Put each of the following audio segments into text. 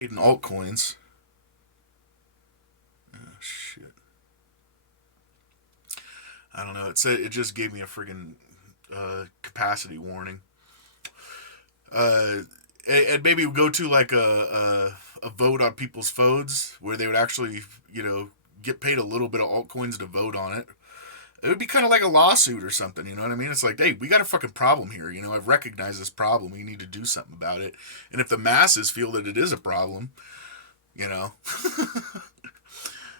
In altcoins. Oh shit. I don't know. It said it just gave me a friggin' capacity warning. Uh, and maybe go to like a vote on people's phones where they would actually, get paid a little bit of altcoins to vote on it. It would be kind of like a lawsuit or something, you know what I mean? It's like, hey, we got a fucking problem here. I've recognized this problem. We need to do something about it. And if the masses feel that it is a problem, you know,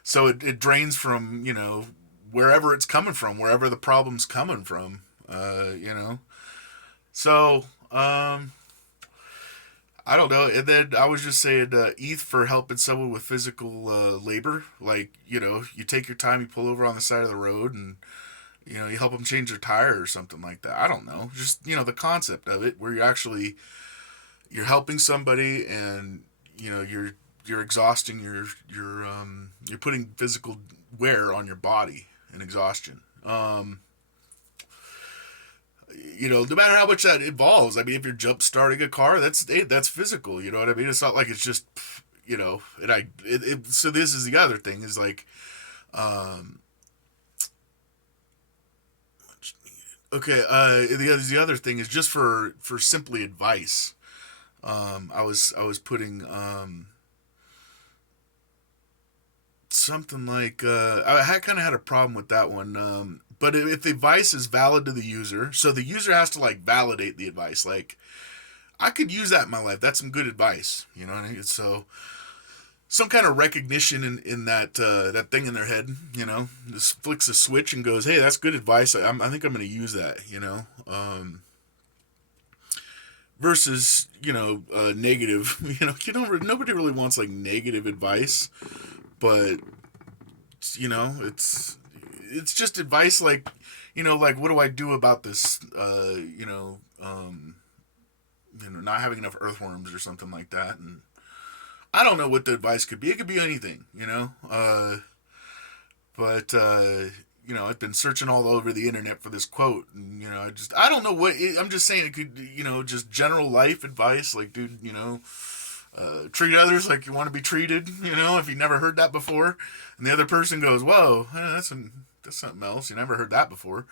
so it drains from, wherever it's coming from, wherever the problem's coming from, you know. So, I don't know. And then I was just saying, ETH for helping someone with physical labor. Like, you take your time, you pull over on the side of the road, and you help them change their tire or something like that. I don't know. Just the concept of it, where you're helping somebody, and you're exhausting you're putting physical wear on your body and exhaustion. No matter how much that involves. I mean, if you're jump starting a car, that's physical. You know what I mean? It's not like it's just And so this is the other thing is like, um, okay. The other thing is just for simply advice. I was putting something like I had kind of had a problem with that one. But if the advice is valid to the user, so the user has to like validate the advice. Like, I could use that in my life. That's some good advice. You know what I mean? So some kind of recognition in that thing in their head. Just flicks a switch and goes, "Hey, that's good advice. I think I'm going to use that." Versus negative. Nobody really wants like negative advice, but it's just advice like, like, what do I do about this, not having enough earthworms or something like that. And I don't know what the advice could be. It could be anything. But I've been searching all over the internet for this quote, and I don't know I'm just saying it could, just general life advice, like, dude, treat others like you want to be treated. If you never heard that before, and the other person goes, "Whoa, that's something else. You never heard that before."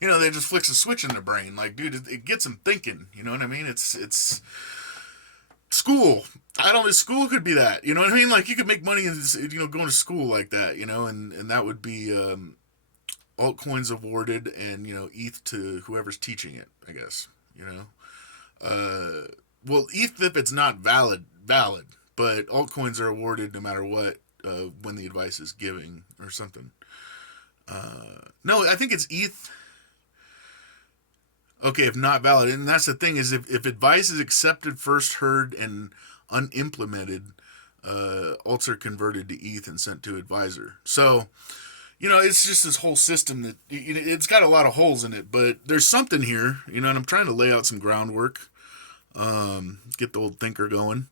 They just flicks a switch in their brain. Like, dude, it gets them thinking. You know what I mean? It's school. I don't know. School could be that. You know what I mean? Like, you could make money in going to school like that. And that would be altcoins awarded, and ETH to whoever's teaching it. I guess. Well, ETH if it's not valid, but altcoins are awarded no matter what, when the advice is giving or something. No, I think it's ETH. Okay, if not valid, and that's the thing is if advice is accepted, first heard, and unimplemented, alts are converted to ETH and sent to advisor. So it's just this whole system that it's got a lot of holes in it, but there's something here, and I'm trying to lay out some groundwork, get the old thinker going.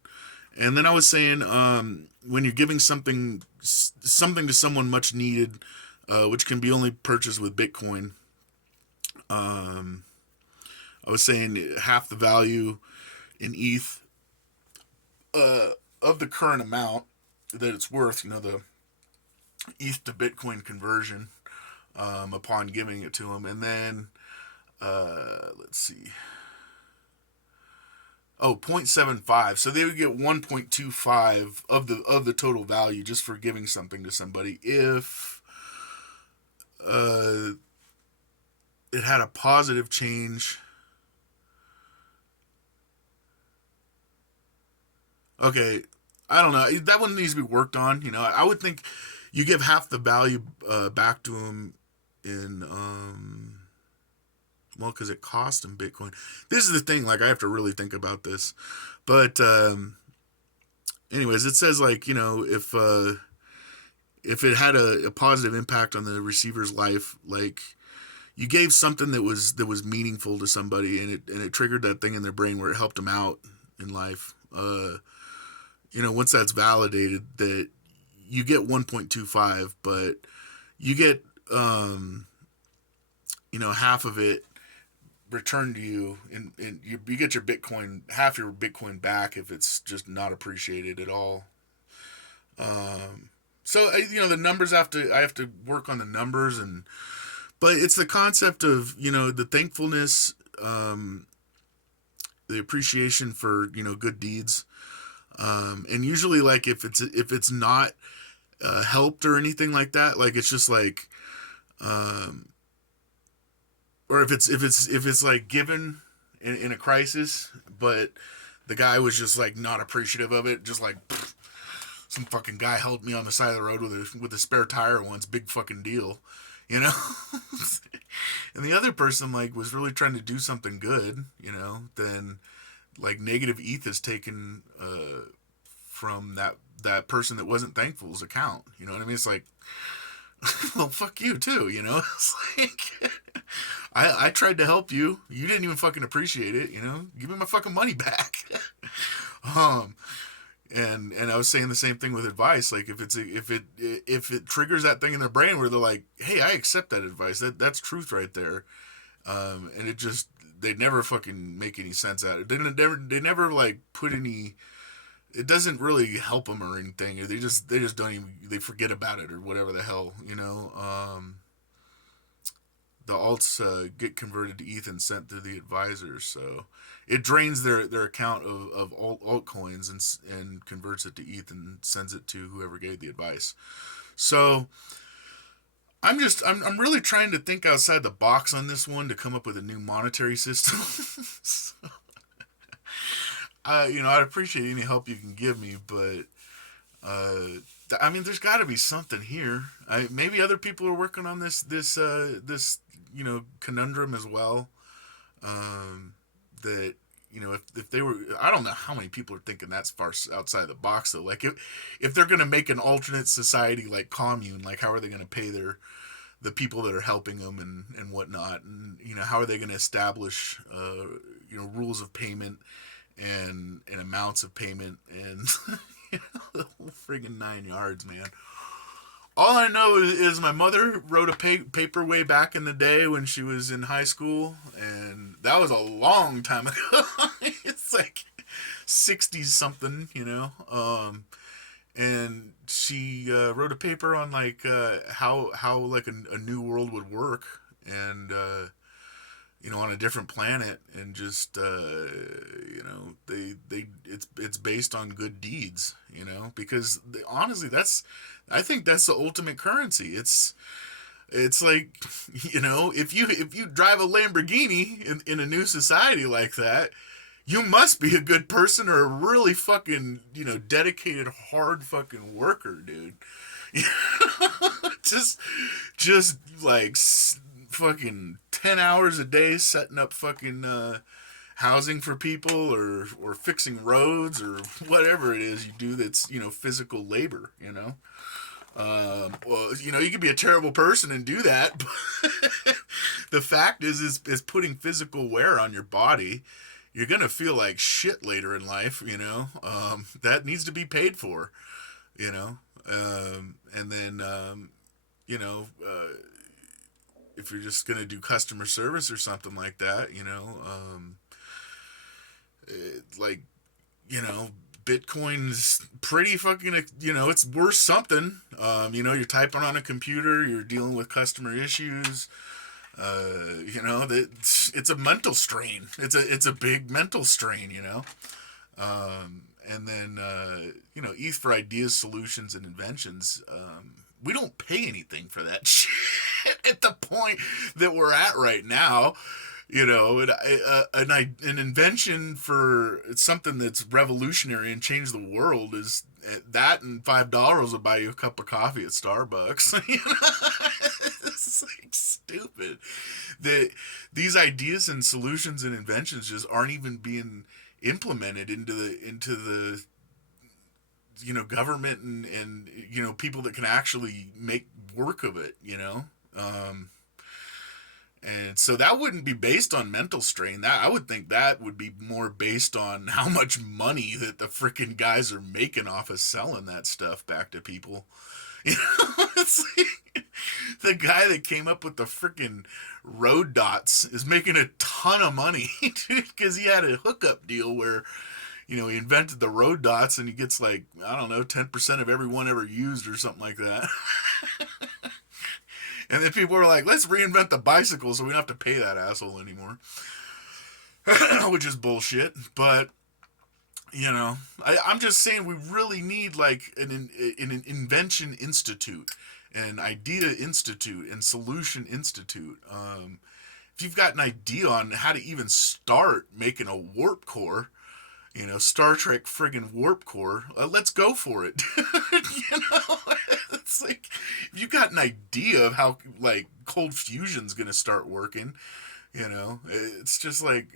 And then I was saying, when you're giving something to someone much needed, which can be only purchased with Bitcoin, I was saying half the value in ETH, of the current amount that it's worth. The ETH to Bitcoin conversion, upon giving it to them, and then let's see. Oh, 0.75. So they would get 1.25 of the total value just for giving something to somebody if uh, it had a positive change. Okay, I don't know. That one needs to be worked on. I would think you give half the value back to them in well, because it cost them Bitcoin. This is the thing. Like, I have to really think about this, but anyways, it says like, if it had a positive impact on the receiver's life, like, you gave something that was meaningful to somebody, and it triggered that thing in their brain where it helped them out in life. Once that's validated, that you get 1.25, but you get half of it returned to you, and you get your Bitcoin, half your Bitcoin back if it's just not appreciated at all. So the numbers I have to work on the numbers, but it's the concept of the thankfulness, the appreciation for good deeds, and usually like if it's not helped or anything like that, like it's just like, or if it's like given in a crisis, but the guy was just like not appreciative of it, just like pfft, some fucking guy helped me on the side of the road with a spare tire once, big fucking deal, you know. And the other person like was really trying to do something good, then like negative ETH is taken from that person that wasn't thankful's account. You know what I mean? It's like, well, fuck you too. It's like, I tried to help you. You didn't even fucking appreciate it. Give me my fucking money back. And I was saying the same thing with advice. Like if it triggers that thing in their brain where they're like, hey, I accept that advice. That's truth right there. And it just, they never fucking make any sense out of it. They never like put any. It doesn't really help them or anything. They just don't even, they forget about it or whatever the hell, the alts get converted to ETH and sent to the advisors, so it drains their account of altcoins and converts it to ETH and sends it to whoever gave the advice. So I'm really trying to think outside the box on this one to come up with a new monetary system. So, I'd appreciate any help you can give me, but I mean, there's got to be something here. Maybe other people are working on this conundrum as well. That if they were, I don't know how many people are thinking that's far outside the box though. Like if they're gonna make an alternate society like commune, like how are they gonna pay the people that are helping them and whatnot, and how are they gonna establish rules of payment and amounts of payment and the whole friggin' 9 yards, man. All I know is my mother wrote a paper way back in the day when she was in high school, and that was a long time ago. It's like 60s something, and she wrote a paper on like how like a new world would work, and on a different planet, and just it's based on good deeds, because honestly I think that's the ultimate currency. It's like, if you drive a Lamborghini in a new society like that, you must be a good person or a really fucking dedicated hard fucking worker, dude. just like fucking 10 hours a day setting up fucking housing for people or fixing roads or whatever it is you do that's physical labor. Well, you could be a terrible person and do that, but the fact is putting physical wear on your body. You're gonna feel like shit later in life, that needs to be paid for, and then if you're just gonna do customer service or something like that, like Bitcoin's pretty fucking, it's worth something. You're typing on a computer, you're dealing with customer issues. That it's a mental strain. It's a big mental strain. And then ETH for ideas, solutions, and inventions. We don't pay anything for that shit at the point that we're at right now. An invention for something that's revolutionary and change the world is that, and $5 will buy you a cup of coffee at Starbucks. It's like stupid that these ideas and solutions and inventions just aren't even being implemented into the government and people that can actually make work of it. And so that wouldn't be based on mental strain. That I would think that would be more based on how much money that the freaking guys are making off of selling that stuff back to people. You know, it's like the guy that came up with the freaking road dots is making a ton of money, dude, because he had a hookup deal where, he invented the road dots and he gets like, I don't know, 10% of every one ever used or something like that. And then people were like, let's reinvent the bicycle so we don't have to pay that asshole anymore. Which is bullshit. But, I'm just saying we really need like an invention institute, an idea institute, and solution institute. If you've got an idea on how to even start making a warp core, Star Trek friggin' warp core, let's go for it. It's like, if you got an idea of how, like, cold fusion's gonna start working, it's just like,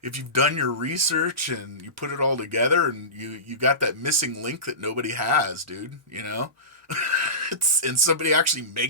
if you've done your research and you put it all together and you got that missing link that nobody has, dude, and somebody actually makes